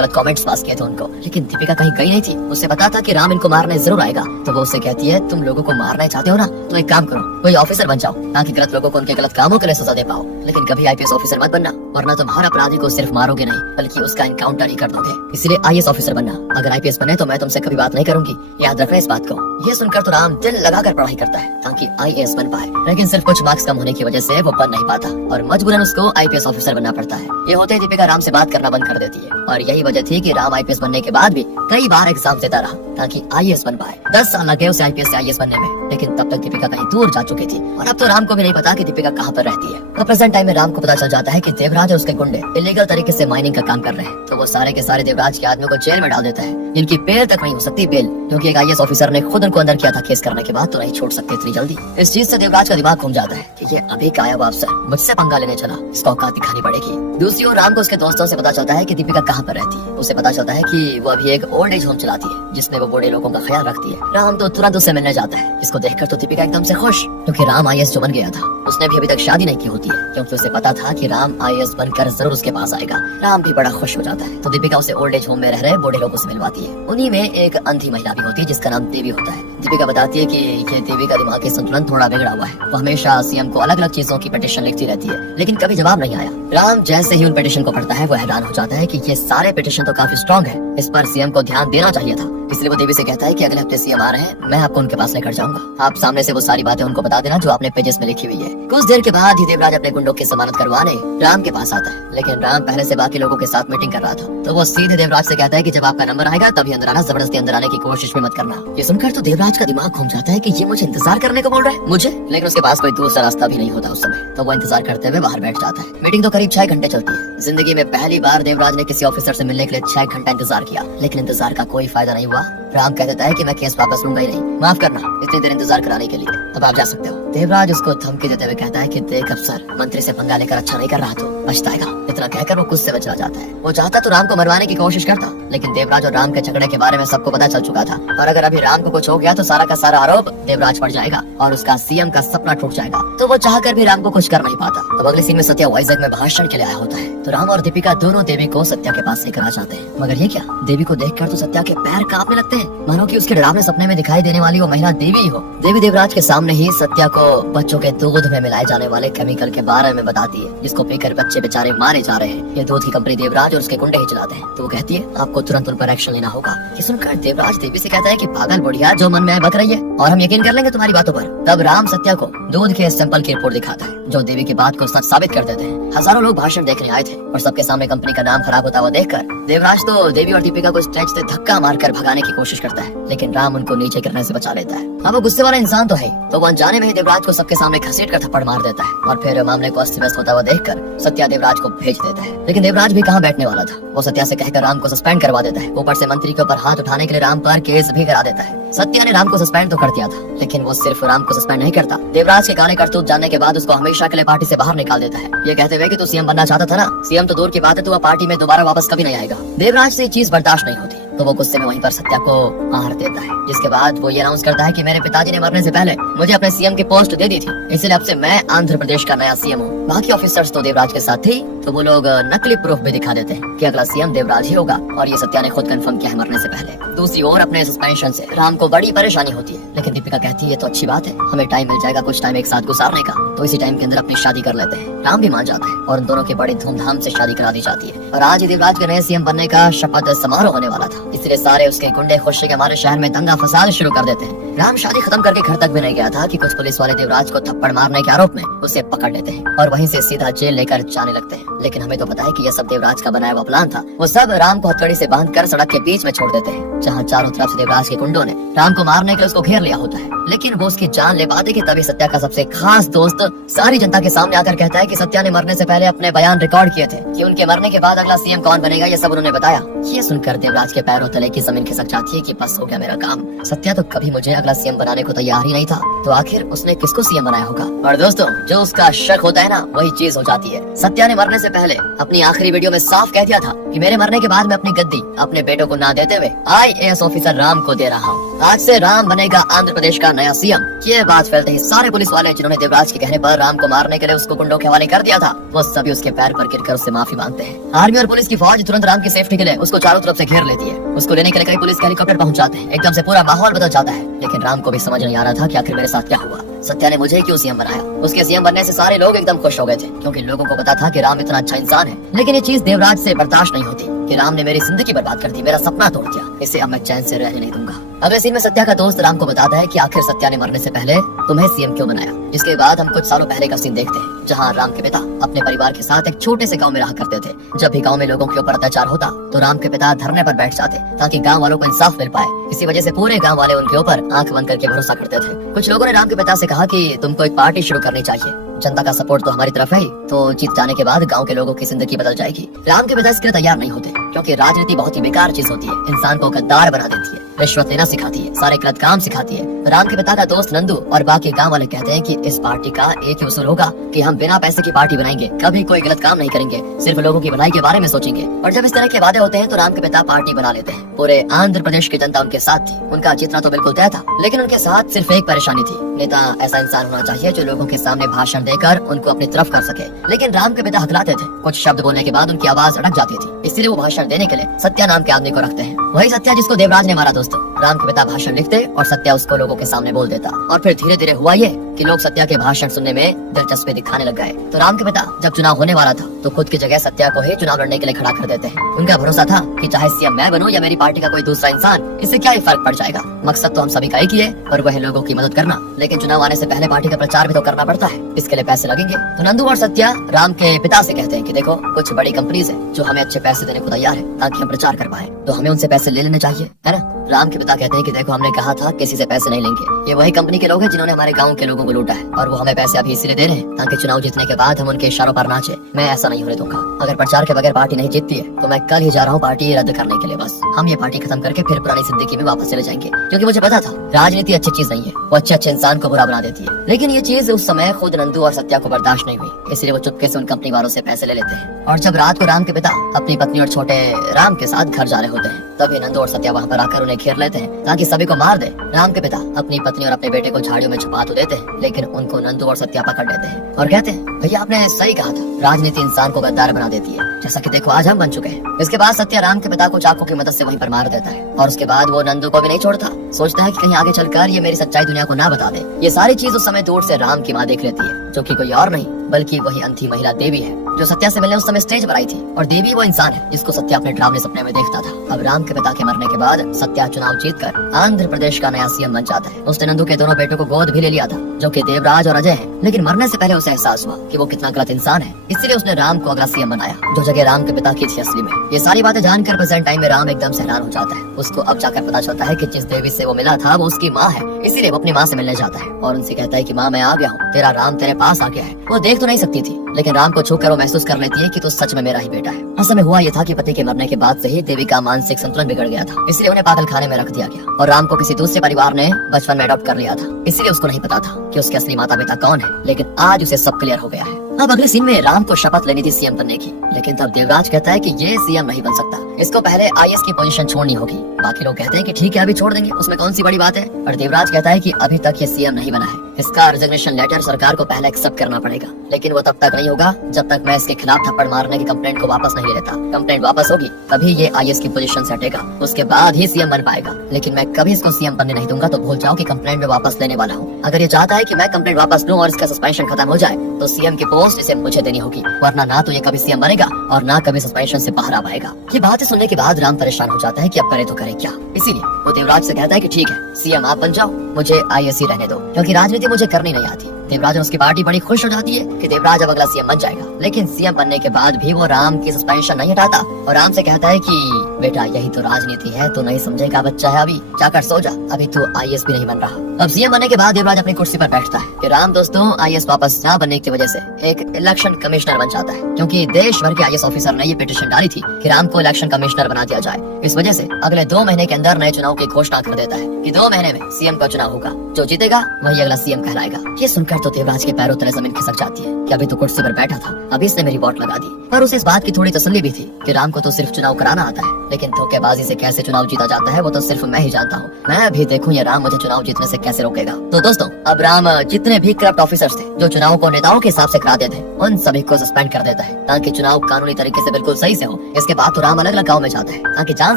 गलत comments pass किए थे उनको। लेकिन दीपिका कहीं गई नहीं थी, उसे पता था कि राम इनको मारने जरूर आएगा। तो वो उसे कहती है तुम लोगों को मारना चाहते हो ना, तो एक काम करो, कोई ऑफिसर बन जाओ ताकि गलत लोगों को उनके गलत कामों के लिए सजा दे पाओ। लेकिन कभी आईपीएस ऑफिसर मत बनना, वरना तुम हर अपराधी को सिर्फ मारोगे नहीं बल्कि उसका इनकाउंटर ही कर दोगे। इसलिए आईएएस ऑफिसर बनना। अगर आईपीएस बने तो मैं तुमसे कभी बात नहीं करूंगी, याद रखना इस बात को। ये सुनकर तो राम दिल लगाकर पढ़ाई करता है ताकि आईएएस बन पाए, लेकिन सिर्फ कुछ मार्क्स कम होने की वजह से वो बन नहीं पाता और मजबूरन उसको आईपीएस ऑफिसर बनना पड़ता है। ये होते ही दीपिका राम से बात करना बंद कर देती है और यही वजह थी कि राम आईपीएस बनने के बाद भी कई बार एग्जाम देता रहा ताकि आईएएस बन पाए। 10 साल लगे उसे आईपीएस से आईएएस बनने में, लेकिन तब तक दीपिका कहीं दूर जा चुकी थी और अब तो राम को भी नहीं पता कि दीपिका कहाँ पर रहती है। तो प्रेजेंट टाइम में राम को पता चल जाता है कि देवराज और उसके गुंडे इलीगल तरीके से माइनिंग का काम कर रहे हैं। तो वो सारे के सारे देवराज के आदमियों को जेल में डाल देता है, जिनकी बेल तक नहीं हो सकती बेल, क्योंकि एक आईएएस ऑफिसर ने खुद उनको अंदर किया था। केस करने के बाद तो नहीं छोड़ सकते इतनी जल्दी। इस चीज से देवराज का दिमाग घूम जाता है कि ये अभी का आया हुआ अफसर मुझसे पंगा लेने चला, इसको औकात दिखानी पड़ेगी। दूसरी ओर राम को उसके दोस्तों से पता चलता है कि दीपिका कहाँ पर रहती है। उसे पता चलता है कि वो अभी एक ओल्ड एज होम चलाती है जिसमें वो बूढ़े लोगों का ख्याल रखती है। राम तो तुरंत उससे मिलने जाता है, इसको देखकर तो दीपिका एकदम से खुश, क्योंकि राम आईएएस जो बन गया था उसने भी अभी तक शादी नहीं की होती है, क्योंकि उसे पता था कि राम आईएएस बनकर जरूर उसके पास आएगा। राम भी बड़ा खुश हो जाता है। तो दीपिका उसे ओल्ड एज होम में रह रहे बूढ़े लोगों से मिलवाती है। उन्हीं में एक अंधी महिला भी होती है जिसका नाम देवी होता है। दीपिका बताती है कि ये देवी का दिमागी संतुलन थोड़ा बिगड़ा हुआ है। वो हमेशा सीएम को अलग अलग चीजों की पिटीशन लिखती रहती है, लेकिन कभी जवाब नहीं आया। राम जैसे ही उन पिटीशन को पढ़ता है वो हैरान हो जाता है कि ये सारे पिटीशन तो काफी स्ट्रॉन्ग है, इस पर सीएम को ध्यान देना चाहिए था। इसलिए वो देवी से कहता है कि अगले हफ्ते सीएम आ रहे हैं, मैं आपको उनके पास लेकर जाऊंगा, आप सामने से वो सारी बातें उनको बता देना जो आपने पेजेस में लिखी हुई है। कुछ देर के बाद ही देवराज अपने गुंडों की जमानत करवाने राम के पास आता है, लेकिन राम पहले से बाकी लोगों के साथ मीटिंग कर रहा था। तो वो सीधे देवराज से कहता है कि जब आपका नंबर आएगा तभी अंदर आना, जबरदस्ती अंदर आने की कोशिश भी मत करना। ये सुनकर तो देवराज का दिमाग घूम जाता है कि ये मुझे इंतजार करने को बोल रहा है मुझे, लेकिन उसके पास कोई दूसरा रास्ता भी नहीं होता उस समय। तो वो इंतजार करते हुए बाहर बैठ जाता है। मीटिंग तो करीब 6 घंटे चलती है। जिंदगी में पहली बार देवराज ने किसी ऑफिसर से मिलने के लिए 6 घंटा इंतजार किया, लेकिन इंतजार का कोई फायदा नहीं हुआ। राम कह देता है कि मैं केस वापस लूंगा ही नहीं, माफ करना इतनी देर इंतजार कराने के लिए, अब आप जा सकते हो। देवराज उसको धमकी देते हुए कहता है कि देख अफसर, मंत्री से पंगा लेकर अच्छा नहीं कर रहा तो पछताएगा। इतना कहकर वो गुस्से में चला जाता है। वो चाहता तो राम को मरवाने की कोशिश करता, लेकिन देवराज और राम के झगड़े के बारे में सबको पता चल चुका था और अगर अभी राम को कुछ हो गया तो सारा का सारा आरोप देवराज पड़ जाएगा और उसका सीएम का सपना टूट जाएगा। तो वो चाहकर भी राम को कुछ कर नहीं पाता। अब अगले सीन में सत्या वाइजैक में भाषण के लिए आया होता है। तो राम और दीपिका दोनों देवी को सत्या के पास लेकर आ जाते हैं, मगर ये क्या, देवी को देखकर तो सत्या के पैर कांपने लगते हैं, मानो कि उसके डरावने सपने में दिखाई देने वाली वो महिला देवी ही हो। देवी देवराज के सामने ही सत्या को बच्चों के दूध में मिलाए जाने वाले केमिकल के बारे में बताती है, जिसको पीकर बच्चे बेचारे मारे जा रहे हैं। ये दूध की कंपनी देवराज और उसके गुंडे ही चलाते हैं। तो वो कहती है आपको तुरंत उन पर एक्शन लेना होगा। ये सुनकर देवराज देवी से कहता है कि पागल बुढ़िया, जो मन में आए बक रही है और हम यकीन कर लेंगे तुम्हारी बातों पर। तब राम सत्या को दूध के सैंपल की रिपोर्ट दिखाता है जो देवी की बात को सच साबित कर देते हैं। हजारों लोग भाषण देखने आए थे और सबके सामने कंपनी का नाम खराब होता हुआ देखकर देवराज तो देवी और दीपिका को स्टेज से धक्का मारकर भगाने की कोशिश करता है, लेकिन राम उनको नीचे गिरने से बचा लेता है। अब वो गुस्से वाला इंसान तो है, तो वो अनजाने में ही देवराज को सबके सामने घसीट कर थप्पड़ मार देता है और फिर मामले को अस्त व्यस्त होता हुआ देखकर सत्या देवराज को भेज देता है। लेकिन देवराज भी कहाँ बैठने वाला था, वो सत्या से कहकर राम को सस्पेंड करवा देता है। ऊपर से मंत्री के ऊपर हाथ उठाने के लिए राम पर केस भी करा देता है। सत्या ने राम को सस्पेंड तो कर दिया था, लेकिन वो सिर्फ राम को सस्पेंड नहीं करता, देवराज के काले करतूत जानने के बाद उसको हमेशा के लिए पार्टी से बाहर निकाल देता है। ये कहते हुए कि तू सीएम बनना चाहता था ना, सीएम तो दूर की बात है, तू पार्टी में दोबारा वापस कभी नहीं आएगा। देवराज से ये चीज बर्दाश्त नहीं होती, तो वो गुस्से में वहीं पर सत्या को मार देता है। जिसके बाद वो ये अनाउंस करता है कि मेरे पिताजी ने मरने से पहले मुझे अपने सीएम की पोस्ट दे दी थी, इसलिए अब से मैं आंध्र प्रदेश का नया सीएम हूँ। बाकी ऑफिसर्स तो देवराज के साथ थे, तो वो लोग नकली प्रूफ भी दिखा देते हैं कि अगला सीएम देवराज ही होगा और ये सत्या ने खुद कंफर्म किया है मरने से पहले। दूसरी ओर अपने सस्पेंशन से राम को बड़ी परेशानी होती है, लेकिन दीपिका कहती है ये तो अच्छी बात है, हमें टाइम मिल जाएगा कुछ टाइम एक साथ गुजारने का, तो इसी टाइम के अंदर अपनी शादी कर लेते हैं। राम भी मान जाता है और उन दोनों की बड़ी धूमधाम से शादी करा दी जाती है और आज ही देवराज के नए सीएम बनने का शपथ समारोह होने वाला था, इसलिए सारे उसके गुंडे खुशी के हमारे शहर में दंगा फसाद शुरू कर देते हैं। राम शादी खत्म करके घर तक भी नहीं गया था कि कुछ पुलिस वाले देवराज को थप्पड़ मारने के आरोप में उसे पकड़ लेते हैं और वहीं से सीधा जेल लेकर जाने लगते हैं। लेकिन हमें तो पता है कि यह सब देवराज का बनाया हुआ प्लान था। वो सब राम को हथकड़ी से बांधकर सड़क के बीच में छोड़ देते हैं, जहाँ चारों तरफ से देवराज के गुंडों ने राम को मारने के लिए उसको घेर लिया होता है, लेकिन वो उसकी जान ले पाते कि तभी सत्या का सबसे खास दोस्त सारी जनता के सामने आकर कहता है कि सत्या ने मरने से पहले अपने बयान रिकॉर्ड किए थे कि उनके मरने के बाद अगला सीएम कौन बनेगा, ये सब उन्होंने बताया। ये सुनकर देवराज के पैरों तले की जमीन खिसक जाती है कि बस हो गया मेरा काम। सत्या तो कभी मुझे अगला सीएम बनाने को तैयार ही नहीं था, तो आखिर उसने किसको सीएम बनाया होगा? और दोस्तों, जो उसका शक होता है ना, वही चीज हो जाती है। सत्या ने मरने से पहले अपनी आखिरी वीडियो में साफ कह दिया था कि मेरे मरने के बाद मैं अपनी गद्दी अपने बेटों को ना देते हुए IAS ऑफिसर राम को दे रहा हूँ। आज से राम बनेगा आंध्र प्रदेश का नया सीएम। ये बात फैलते ही सारे पुलिस वाले जिन्होंने देवराज के कहने पर राम को मारने के लिए उसको गुंडों के हवाले कर दिया था, वो सभी उसके पैर पर गिरकर उससे माफी मांगते हैं। आर्मी और पुलिस की फौज तुरंत राम की सेफ्टी के लिए उसको चारों तरफ से घेर लेती है। उसको लेने के लिए कई पुलिस के हेलीकॉप्टर पहुंच जाते हैं। एकदम से पूरा माहौल बदल जाता है। लेकिन राम को भी समझ नहीं आ रहा था कि आखिर मेरे साथ क्या हुआ। सत्या ने मुझे क्यों सीएम बनाया? उसके सीएम बनने से सारे लोग एकदम खुश हो गए थे, क्योंकि लोगों को पता था कि राम इतना अच्छा इंसान है। लेकिन ये चीज देवराज से बर्दाश्त नहीं होती कि राम ने मेरी जिंदगी बर्बाद कर दी, मेरा सपना तोड़ दिया। इसे अब मैं चैन से रहने नहीं दूंगा। अगले सीन में सत्या का दोस्त राम को बताता है कि आखिर सत्या ने मरने से पहले तुम्हें सीएम क्यों बनाया। जिसके बाद हम कुछ सालों पहले का सीन देखते हैं, जहाँ राम के पिता अपने परिवार के साथ एक छोटे से गांव में रहा करते थे। जब भी गांव में लोगों के ऊपर अत्याचार होता तो राम के पिता धरने पर बैठ जाते ताकि गांव वालों को इंसाफ मिल पाए। इसी वजह से पूरे गांव वाले उनके ऊपर आंख बंद करके भरोसा करते थे। कुछ लोगों ने राम के पिता से कहा कि तुमको एक पार्टी शुरू करनी चाहिए, जनता का सपोर्ट तो हमारी तरफ है ही, तो जीत जाने के बाद गांव के लोगों की जिंदगी बदल जाएगी। राम के पिता इसके लिए तैयार नहीं होते, क्योंकि राजनीति बहुत ही बेकार चीज होती है। इंसान को गद्दार बना देती है, रिश्वत लेना सिखाती है, सारे गलत काम सिखाती है। राम के पिता का दोस्त नंदू और बाकी गांव वाले कहते हैं कि इस पार्टी का एक ही उसूल होगा कि हम बिना पैसे की पार्टी बनाएंगे, कभी कोई गलत काम नहीं करेंगे, सिर्फ लोगों की भलाई के बारे में सोचेंगे। और जब इस तरह के वादे होते हैं तो राम के पिता पार्टी बना लेते हैं। पूरे आंध्र प्रदेश की जनता उनके साथ थी, उनका जीतना तो बिल्कुल तय था। लेकिन उनके साथ सिर्फ एक परेशानी थी, नेता ऐसा इंसान होना चाहिए जो लोगों के सामने भाषण देकर उनको अपनी तरफ कर सके। लेकिन राम के पिता हकलाते थे, कुछ शब्द बोलने के बाद उनकी आवाज अटक जाती थी। इसलिए वो भाषण देने के लिए सत्या नाम के आदमी को रखते हैं। वही सत्या जिसको देवराज ने मारा। दोस्तों, राम के पिता भाषण लिखते और सत्या उसको लोगों के सामने बोल देता। और फिर धीरे धीरे हुआ ये कि लोग सत्या के भाषण सुनने में दिलचस्पी दिखाने लग गए। तो राम के पिता जब चुनाव होने वाला था तो खुद की जगह सत्या को ही चुनाव लड़ने के लिए खड़ा कर देते हैं। उनका भरोसा था कि चाहे सीएम मैं बनूं या मेरी पार्टी का कोई दूसरा इंसान, इससे क्या ही फर्क पड़ जाएगा। मकसद तो हम सभी का एक ही है, और वह है लोगों की मदद करना। लेकिन चुनाव आने से पहले पार्टी का प्रचार भी तो करना पड़ता है, इसके लिए पैसे लगेंगे। तो नंदू और सत्या राम के पिता से कहते हैं कि देखो, कुछ बड़ी कंपनीज है जो हमें अच्छे पैसे देने को तैयार है ताकि हम प्रचार कर पाए, तो हमें उनसे पैसे ले लेने चाहिए, है ना। राम के पिता कहते हैं कि देखो, हमने कहा था किसी से पैसे नहीं लेंगे। ये वही कंपनी के लोग हैं जिन्होंने हमारे गांव के लोगों को लूटा है, और वो हमें पैसे अभी इसलिए दे रहे हैं ताकि चुनाव जीतने के बाद हम उनके इशारों पर नाचे। मैं ऐसा नहीं होने दूंगा। अगर प्रचार के बगैर पार्टी नहीं जीतती है तो मैं कल ही जा रहा हूँ पार्टी रद्द करने के लिए। बस हम ये पार्टी खत्म करके फिर पुरानी जिंदगी में वापस चले जाएंगे, क्योंकि मुझे पता था राजनीति अच्छी चीज नहीं है, वो अच्छे इंसान को बुरा बना देती है। लेकिन ये चीज उस समय खुद नंदू और सत्या को बर्दाश्त नहीं हुई, इसलिए वो चुपके से उन कंपनी वालों से पैसे ले लेते हैं। और जब रात को राम के पिता अपनी पत्नी और छोटे राम के साथ घर जा रहे होते हैं, तभी नंदू और सत्या वहाँ पर आकर उन्हें घेर लेते हैं ताकि सभी को मार दे। राम के पिता अपनी पत्नी और अपने बेटे को झाड़ियों में छुपा तो देते हैं, लेकिन उनको नंदू और सत्या पकड़ लेते हैं और कहते हैं, भैया आपने सही कहा था, राजनीति इंसान को गद्दार बना देती है, जैसा कि देखो आज हम बन चुके हैं। इसके बाद सत्या राम के पिता को चाकू की मदद से वहीं पर मार देता है, और उसके बाद वो नंदू को भी नहीं छोड़ता। सोचता है कि कहीं आगे चलकर ये मेरी सच्चाई दुनिया को ना बता दे। ये सारी चीज उस समय दूर से राम की माँ देख लेती है, जो कि कोई और नहीं बल्कि वही अंधी महिला देवी है, जो सत्या से मिलने उस समय स्टेज पर आई थी। और देवी वो इंसान है जिसको सत्या अपने डरावने सपने में देखता था। अब राम के पिता के मरने के बाद सत्या चुनाव जीतकर आंध्र प्रदेश का नया सीएम बन जाता है। उसने नंदू के दोनों बेटों को गोद भी ले लिया था, जो कि देवराज और अजय हैं। लेकिन मरने से पहले उसे एहसास हुआ कि वो कितना गलत इंसान है, इसलिए उसने राम को अगला सीएम बनाया, जो जगह राम के पिता की थी असली में। ये सारी बातें जानकर प्रेजेंट टाइम में राम एकदम से हैरान हो जाता है। उसको अब जाकर पता चलता है कि जिस देवी से वो मिला था वो उसकी माँ है, इसीलिए वो अपनी माँ से मिलने जाता है और उनसे कहता है कि माँ मैं आ गया हूँ, तेरा राम तेरे पास आ गया है। वो देख तो नहीं सकती थी, लेकिन राम को छूकर वो महसूस कर लेती है कि तो सच में मेरा ही बेटा है। असल में हुआ ये था कि पति के मरने के बाद से ही देवी का मानसिक संतुलन बिगड़ गया था, इसलिए उन्हें पागल खाने में रख दिया गया। और राम को किसी दूसरे परिवार ने बचपन में अडॉप्ट कर लिया था, इसलिए उसको नहीं पता था कि उसके असली माता पिता कौन है। लेकिन आज उसे सब क्लियर हो गया है। अब अगले सीन में राम को शपथ लेनी थी सीएम बनने की, लेकिन तब देवराज कहता है कि ये सीएम नहीं बन सकता, इसको पहले IAS की पोजीशन छोड़नी होगी। बाकी लोग कहते हैं कि ठीक है अभी छोड़ देंगे, उसमें कौन सी बड़ी बात है। और देवराज कहता है कि अभी तक ये सीएम नहीं बना है, इसका रिजिग्नेशन लेटर सरकार को पहले एक्सेप्ट करना पड़ेगा। लेकिन वो तब तक नहीं होगा जब तक मैं इसके खिलाफ थप्पड़ मारने की कंप्लेंट को वापस नहीं ले लेता। कंप्लेंट वापस होगी तभी ये IAS की पोजीशन से हटेगा, उसके बाद ही सीएम बन पाएगा। लेकिन मैं कभी इसको सीएम बनने नहीं दूंगा, तो भूल जाओ कि कंप्लेंट में वापस लेने वाला हूँ। अगर ये चाहता है कि मैं कंप्लेंट वापस लूं और इसका सस्पेंशन खत्म हो जाए, तो सीएम की पोस्ट इसे मुझे देनी होगी, वरना ना तो ये कभी सीएम बनेगा और ना कभी सस्पेंशन से बाहर आ पाएगा। ये बातें सुनने के बाद राम परेशान हो जाता है कि अब करे तो करे क्या। इसीलिए वो देवराज से कहता है कि ठीक है सीएम आप बन जाओ, मुझे IAS ही रहने दो, क्योंकि राजनीति मुझे करनी नहीं आती। देवराज और उसकी पार्टी बड़ी खुश हो जाती है कि देवराज अब अगला सीएम बन जाएगा। लेकिन सीएम बनने के बाद भी वो राम की सस्पेंशन नहीं हटाता और राम से कहता है कि बेटा यही तो राजनीति है, तो नहीं समझेगा, बच्चा है अभी, जाकर सो जा, अभी तो आईएएस भी नहीं बन रहा। अब सीएम बनने के बाद देवराज अपनी कुर्सी पर बैठता है कि राम दोस्तों आईएएस वापस न बनने की वजह से एक इलेक्शन कमिश्नर बन जाता है, क्योंकि देश भर के आईएएस ऑफिसर ने ये पिटीशन डाली थी कि राम को इलेक्शन कमिश्नर बना दिया जाए। इस वजह से अगले 2 महीने के अंदर नए चुनाव की घोषणा कर देता है कि 2 महीने में सीएम का चुनाव होगा, जो जीतेगा वही अगला सीएम कहलाएगा। ये सुनकर तो देवराज के पैरों तले जमीन खिसक जाती है कि अभी तो कुर्सी पर बैठा था, अभी इसने मेरी वोट लगा दी। पर उसे इस बात की थोड़ी तसल्ली भी थी कि राम को तो सिर्फ चुनाव कराना आता है, लेकिन धोखेबाजी से कैसे चुनाव जीता जाता है वो तो सिर्फ मैं ही जानता हूँ। मैं अभी देखूं ये राम मुझे चुनाव जीतने से कैसे रोकेगा। तो दोस्तों अब राम जितने भी करप्ट ऑफिसर्स थे जो चुनाव को नेताओं के हिसाब से कराते थे, उन सभी को सस्पेंड कर देता है ताकि चुनाव कानूनी तरीके से बिल्कुल सही से हो। इसके बाद तो राम अलग अलग गाँव में जाता है ताकि जान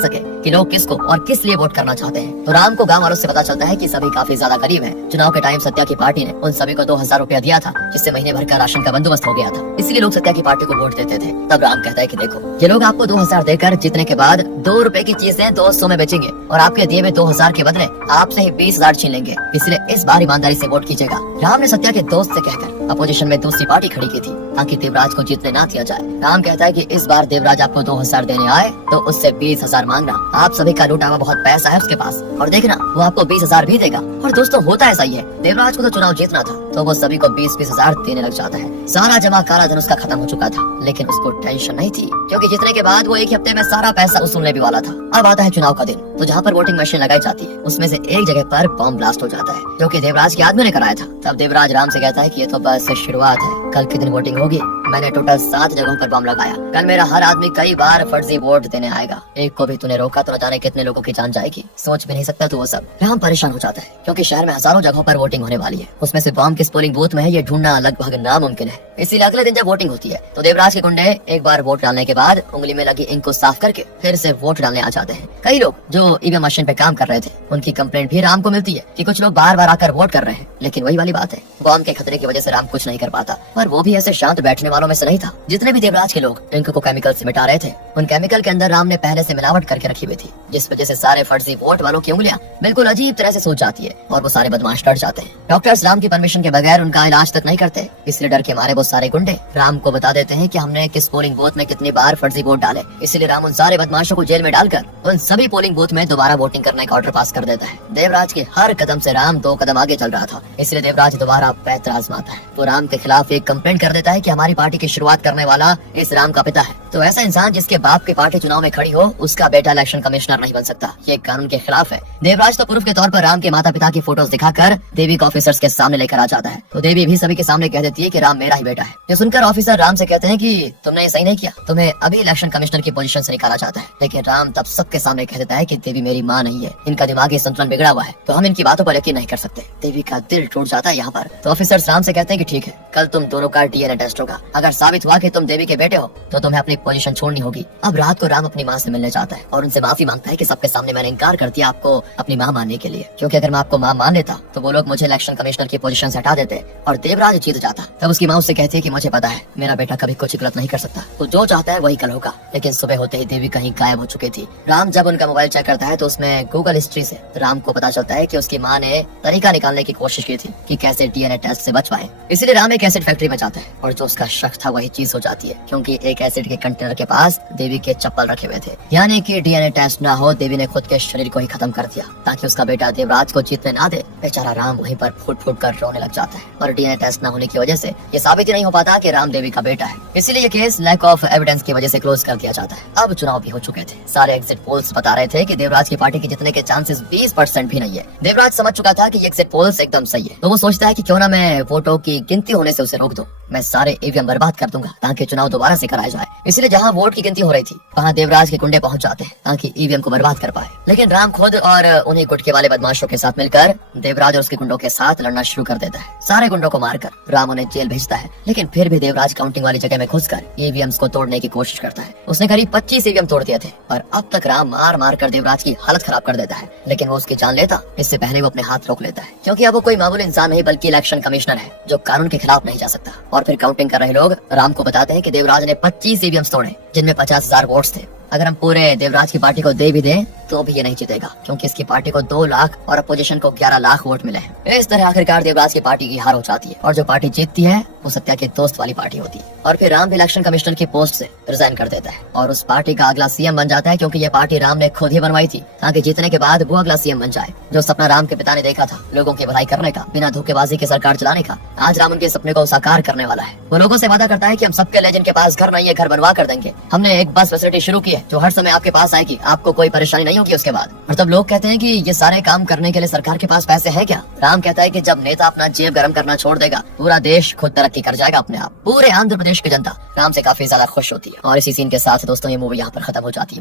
सके कि लोग किसको और किस लिए वोट करना चाहते हैं। तो राम को गाँव वालों से पता चलता है कि सभी काफी ज्यादा गरीब है। चुनाव के टाइम सत्या की पार्टी ने उन सभी को 2000 रुपया दिया था, जिससे महीने भर का राशन का बंदोबस्त हो गया था, इसलिए लोग सत्या की पार्टी को वोट देते थे। तब राम कहता है कि देखो ये लोग आपको 2000 देकर जीतने के बाद 2 रुपए की चीजें 200 में बेचेंगे और आपके दिए हुए 2000 के बदले आपसे ही 20,000 छीन लेंगे, इसलिए इस बार ईमानदारी से वोट कीजिएगा। राम ने सत्या के दोस्त से कहकर अपोजिशन में दूसरी पार्टी खड़ी की थी ताकि देवराज को जीतने ना दिया जाए। राम कहता है कि इस बार देवराज आपको 2000 देने आए तो उससे 20,000 मांगना, आप सभी का लूटा हुआ बहुत पैसा है उसके पास, और देखना वो आपको 20,000 भी देगा। और दोस्तों होता ऐसा ही है, देवराज को तो चुनाव जीतना था तो वो सभी को 20,000 देने लग जाता है। सारा जमा काला धन उसका खत्म हो चुका था, लेकिन उसको टेंशन नहीं थी क्योंकि जीतने के बाद वो एक हफ्ते में सारा पैसा वसूलने भी वाला था। अब आता है चुनाव का दिन, तो जहाँ पर वोटिंग मशीन लगाई जाती है उसमें से एक जगह पर बम ब्लास्ट हो जाता है, जो कि देवराज के आदमी ने कराया था। तब देवराज राम से कहता है कि ये तो बस शुरुआत है, कल के दिन वोटिंग होगी। मैंने टोटल 7 जगहों पर बम लगाया, कल मेरा हर आदमी कई बार फर्जी वोट देने आएगा, एक को भी तूने रोका तो न जाने कितने लोगों की जान जाएगी, सोच भी नहीं सकता तू वो सब। राम परेशान हो जाता है क्योंकि शहर में हजारों जगहों पर वोटिंग होने वाली है, उसमें से बम किस पोलिंग बूथ में है ये ढूंढना लगभग नामुमकिन है। इसीलिए अगले दिन जब वोटिंग होती है तो देवराज के गुंडे एक बार वोट डालने के बाद उंगली में लगी इंक को साफ करके फिर से वोट डालने आ जाते हैं। कई लोग जो ईवीएम मशीन पे काम कर रहे थे उनकी कंप्लेंट भी राम को मिलती है कि कुछ लोग बार बार आकर वोट कर रहे हैं, लेकिन वही वाली बात है, बम के खतरे की वजह से राम कुछ नहीं कर पाता। पर वो भी ऐसे शांत बैठने वालों में से नहीं था। जितने भी देवराज के लोग इंक को केमिकल से मिटा रहे थे, उन केमिकल के अंदर राम ने पहले से मिलावट करके रखी हुई थी, जिस वजह से सारे फर्जी वोट वालों की उंगलियां बिल्कुल अजीब तरह से सूज जाती है और वो सारे बदमाश डर जाते हैं। डॉक्टर्स राम की परमिशन के बगैर उनका इलाज तक नहीं करते, इसलिए डर के मारे वो सारे गुंडे राम को बता देते हैं कि हमने किस पोलिंग बूथ में कितनी बार फर्जी वोट डाले। इसलिए राम उन सारे बदमाशों को जेल में डालकर उन सभी पोलिंग बूथ में दोबारा वोटिंग करने का ऑर्डर पास कर देता है। देवराज के हर कदम से राम 2 कदम आगे चल रहा था, इसलिए देवराज दोबारा पैंतरा आजमाता है। वो राम के खिलाफ एक कंप्लेंट कर देता है कि हमारी पार्टी की शुरुआत करने वाला इस राम का पिता है, तो ऐसा इंसान जिसके बाप की पार्टी चुनाव में खड़ी हो उसका बेटा इलेक्शन कमिश्नर नहीं बन सकता, ये कानून के खिलाफ है। देवराज तो प्रूफ के तौर पर राम के माता पिता की फोटोज दिखाकर देवी को ऑफिसर्स के सामने लेकर आ जाता है, तो देवी भी सभी के सामने कह देती है कि राम मेरा ही बेटा है। ये सुनकर ऑफिसर राम से कहते हैं कि तुमने ये सही नहीं किया, तुम्हें अभी इलेक्शन कमिश्नर की पोजीशन से निकाला जाता है। लेकिन राम तब सबके सामने कह देता है कि देवी मेरी माँ नहीं है, इनका दिमागी संतुलन बिगड़ा हुआ है, तो हम इनकी बातों पर यकीन नहीं कर सकते। देवी का दिल टूट जाता है यहाँ पर। तो ऑफिसर्स राम से कहते हैं कि ठीक है, कल तुम दोनों का डीएनए टेस्ट होगा, अगर साबित हुआ कि तुम देवी के बेटे हो तो तुम्हें अपनी पोजीशन छोड़नी होगी। अब रात को राम अपनी माँ से मिलने जाता है और उनसे माफी मांगता है कि सबके सामने मैंने इनकार कर दिया आपको अपनी माँ मानने के लिए, क्योंकि अगर मैं आपको माँ मान लेता तो वो लोग मुझे इलेक्शन कमिश्नर की पोजीशन से हटा देते और देवराज जीत जाता। तब उसकी माँ उससे कहती है कि मुझे पता है मेरा बेटा कभी कुछ गलत नहीं कर सकता, तो जो चाहता है वही कल होगा। लेकिन सुबह होते ही देवी कहीं गायब हो चुकी थी। राम जब उनका मोबाइल चेक करता है तो उसमें गूगल हिस्ट्री से राम को पता चलता है कि उसकी माँ ने तरीका निकालने की कोशिश की थी कि कैसे डीएनए टेस्ट से बच पाए। इसलिए राम एक एसिड फैक्ट्री में जाता है और जो उसका शक था वही चीज हो जाती है, क्योंकि एक एसिड के कंटेनर के पास देवी के चप्पल रखे हुए थे, यानी कि डीएनए टेस्ट ना हो, देवी ने खुद के शरीर को ही खत्म कर दिया ताकि उसका बेटा देवराज को जीतने ना दे। बेचारा राम वहीं पर फूट फूट कर रोने लग जाता है और डीएनए टेस्ट न होने की वजह से ये साबित ही नहीं हो पाता कि राम देवी का बेटा है। इसलिए ये केस लैक ऑफ एविडेंस की वजह से क्लोज कर दिया जाता है। अब चुनाव भी हो चुके थे, सारे एग्जिट पोल्स बता रहे थे कि देवराज की पार्टी के जीतने के चांसेस 20% भी नहीं है। देवराज समझ चुका था कि ये एग्जिट पोल्स एकदम सही है, तो वो सोचता है कि क्यों ना मैं वोटों की गिनती होने से उसे रोक दूं, मैं सारे ईवीएम बर्बाद कर दूंगा ताकि चुनाव दोबारा से कराया जाए। इसलिए जहां वोट की गिनती हो रही थी वहां देवराज के गुंडे पहुंच जाते हैं ताकि ईवीएम को बर्बाद कर पाए। लेकिन राम खुद और उन्हीं गुटके वाले बदमाशों के साथ मिलकर देवराज और उसके गुंडों के साथ लड़ना शुरू कर देता है। सारे गुंडों को मारकर राम उन्हें जेल भेजता है, लेकिन फिर भी देवराज काउंटिंग वाली जगह में घुसकर ईवीएम्स को तोड़ने की कोशिश करता है। उसने करीब 25 ईवीएम तोड़ दिए थे और अब तक राम मार मार कर देवराज की हालत खराब कर देता है, लेकिन वो उसकी जान लेता इससे पहले वो अपने हाथ रोक लेता है, क्योंकि अब वो कोई मामूली इंसान नहीं बल्कि इलेक्शन कमिश्नर है जो कानून के खिलाफ नहीं जा सकता। और फिर काउंटिंग कर रहे लोग राम को बताते हैं कि देवराज ने 25 ईवीएम्स तोड़े जिनमें 50,000 वोट्स थे। अगर हम पूरे देवराज की पार्टी को दे भी दें तो भी ये नहीं जीतेगा, क्योंकि इसकी पार्टी को 2 लाख और अपोजिशन को 11 लाख वोट मिले हैं। इस तरह आखिरकार देवराज की पार्टी की हार हो जाती है और जो पार्टी जीतती है वो सत्या के दोस्त वाली पार्टी होती है। और फिर राम भी इलेक्शन कमिश्नर की पोस्ट से रिजाइन कर देता है और उस पार्टी का अगला सीएम बन जाता है, क्योंकि ये पार्टी राम ने खुद ही बनवाई थी ताकि जीतने के बाद वो अगला सीएम बन जाए। जो सपना राम के पिता ने देखा था लोगों की भलाई करने का, बिना धोखेबाजी के सरकार चलाने का, आज राम उनके सपने को साकार करने वाला है। वो लोगों से वादा करता है कि हम सबके लिए जिनके पास घर नहीं है घर बनवा कर देंगे। हमने एक बस फैसिलिटी शुरू की है जो हर समय आपके पास आएगी, आपको कोई परेशानी नहीं होगी उसके बाद। और तब लोग कहते हैं कि ये सारे काम करने के लिए सरकार के पास पैसे है क्या? राम कहता है कि जब नेता अपना जेब गर्म करना छोड़ देगा पूरा देश खुद तरक्की कर जाएगा अपने आप। पूरे आंध्र प्रदेश की जनता राम से काफी ज्यादा खुश होती है। और इसी सीन के साथ दोस्तों ये मूवी यहाँ पर खत्म हो जाती है।